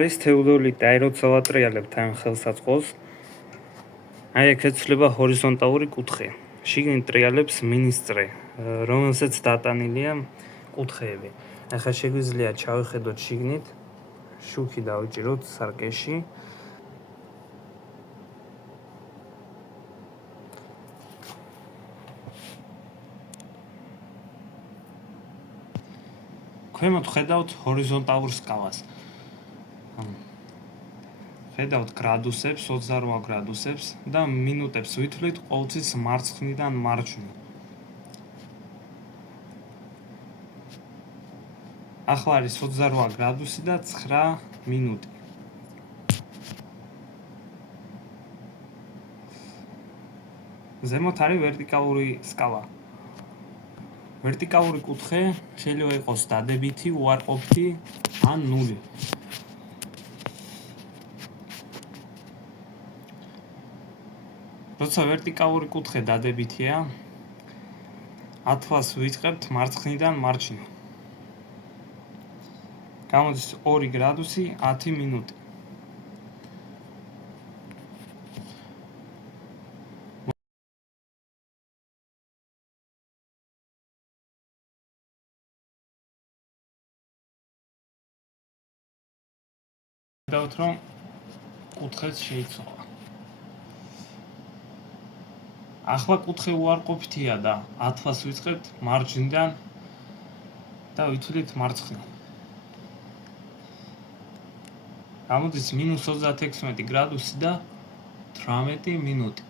არის თეოდოლიტი, აი როცა ვატრიალებთ ამ ხელსაწყოს, აი აქ ეცვლება ჰორიზონტალური კუთხე. შიგნით ტრიალებს მინისტრე, რომელსაც დატანილია კუთხეები. ახლა შეგვიძლია ჩავიხედოთ შიგნით, შუქი დავიჭიროთ სარკეში. ქვემოთ ხედავთ ჰორიზონტალურ სკალას. ხედავთ გრადუსებს, 28 გრადუსებს და მინუტებს ვითვლით ყოველთვის მარცხნიდან მარჯვნივ. ახლა არის 28 გრადუსი და 9 მინუტი. ზემოთ არის ვერტიკალური სკალა. ვერტიკალური კუთხე შეიძლება იყოს დადებითი, უარყოფითი ან ნული. როცა ვერტიკალური კუთხე დადებითია, ათვას ვიწყებთ მარცხნიდან მარჯვნივ. გამოდის 2 გრადუსი 10 მინუტი. ხედავთ, რომ კუთხეც შეიცვალა. ახლა კუთხე უარყოფითია და ათვას ვიწყებთ მარჯვნიდან და ვითვლით მარცხნივ. გამოდის -36 გრადუსი და 18 მინუტი.